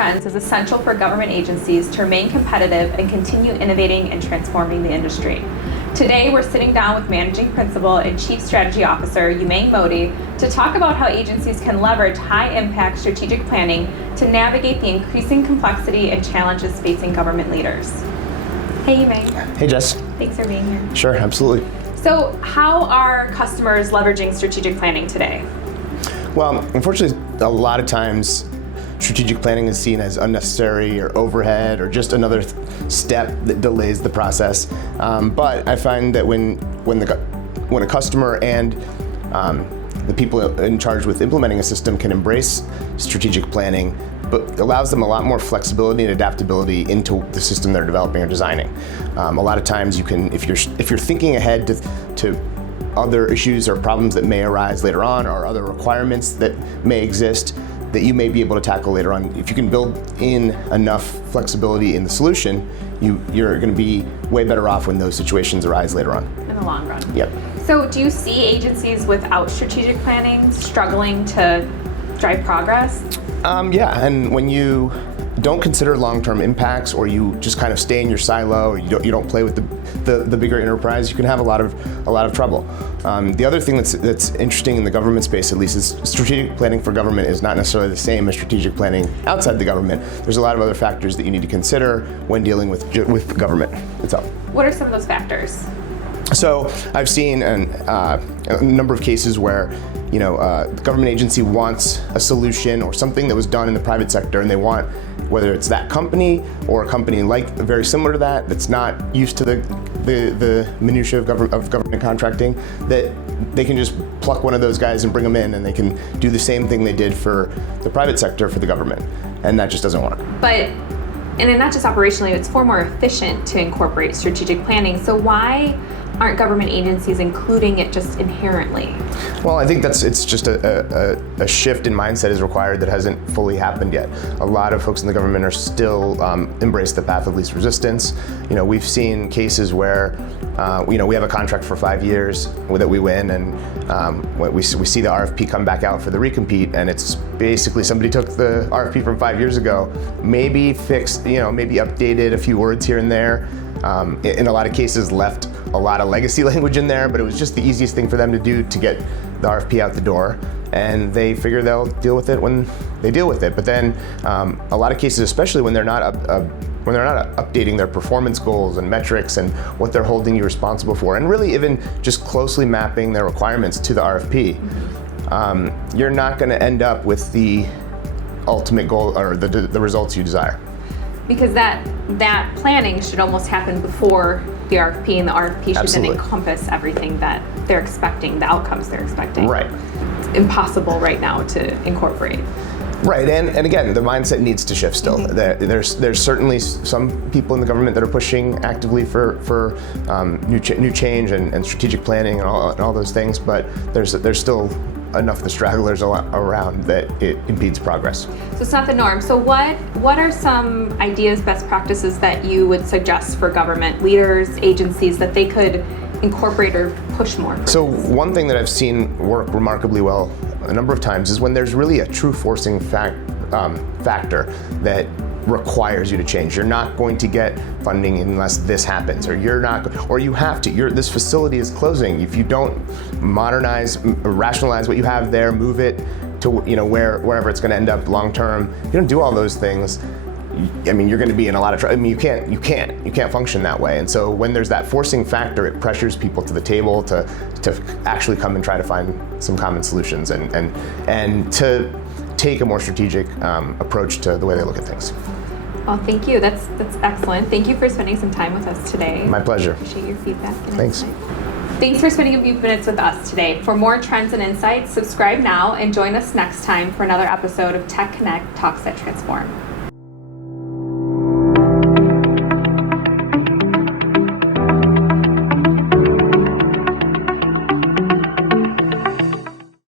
trends is essential for government agencies to remain competitive and continue innovating and transforming the industry. Today, we're sitting down with Managing Principal and Chief Strategy Officer Umang Modi to talk about how agencies can leverage high-impact strategic planning to navigate the increasing complexity and challenges facing government leaders. Hey, Umang. Hey, Jess. Thanks for being here. Sure, absolutely. So, how are customers leveraging strategic planning today? Well, unfortunately, a lot of times strategic planning is seen as unnecessary or overhead or just another step that delays the process. But I find that when a customer and the people in charge with implementing a system can embrace strategic planning, but allows them a lot more flexibility and adaptability into the system they're developing or designing. A lot of times you can, if you're thinking ahead to other issues or problems that may arise later on, or other requirements that may exist that you may be able to tackle later on. If you can build in enough flexibility in the solution, you're going to be way better off when those situations arise later on. In the long run. Yep. So do you see agencies without strategic planning struggling to drive progress? Yeah, and when you don't consider long-term impacts, or you just kind of stay in your silo, or you don't play with the bigger enterprise, you can have a lot of trouble. The other thing that's interesting in the government space, at least, is strategic planning for government is not necessarily the same as strategic planning outside the government. There's a lot of other factors that you need to consider when dealing with government itself. What are some of those factors? So I've seen a number of cases where the government agency wants a solution or something that was done in the private sector, and they want, whether it's that company or a company like very similar to that's not used to the minutiae of government contracting, that they can just pluck one of those guys and bring them in, and they can do the same thing they did for the private sector for the government, and that just doesn't work. And not just operationally, it's far more efficient to incorporate strategic planning. So why aren't government agencies including it just inherently? Well, I think it's just a shift in mindset is required that hasn't fully happened yet. A lot of folks in the government are still embrace the path of least resistance. We've seen cases where we have a contract for 5 years that we win, and we see the RFP come back out for the recompete, and it's basically somebody took the RFP from 5 years ago, maybe fixed, maybe updated a few words here and there. In a lot of cases, left a lot of legacy language in there, but it was just the easiest thing for them to do to get the RFP out the door, and they figure they'll deal with it when they deal with it. But then a lot of cases, especially when they're not updating their performance goals and metrics and what they're holding you responsible for, and really even just closely mapping their requirements to the RFP, you're not going to end up with the ultimate goal or the results you desire. Because that planning should almost happen before the RFP, and the RFP should Absolutely. then encompass everything that they're expecting, the outcomes they're expecting. Right. It's impossible right now to incorporate. Right, and again, the mindset needs to shift still. Mm-hmm. There's certainly some people in the government that are pushing actively for new change and strategic planning and all those things, but there's still enough of the stragglers around that it impedes progress. So it's not the norm. So what are some ideas, best practices that you would suggest for government leaders, agencies, that they could incorporate or push more? So one thing that I've seen work remarkably well a number of times is when there's really a true forcing factor that requires you to change. You're not going to get funding unless this happens, or you have to. This facility is closing. If you don't modernize, rationalize what you have there, move it to wherever it's going to end up long term. You don't do all those things. You're going to be in a lot of trouble. You can't function that way. And so when there's that forcing factor, it pressures people to the table to actually come and try to find some common solutions and to take a more strategic approach to the way they look at things. Well, thank you. That's excellent. Thank you for spending some time with us today. My pleasure. Appreciate your feedback and Thanks. insight. Thanks for spending a few minutes with us today. For more trends and insights, subscribe now and join us next time for another episode of Tech Connect Talks that Transform.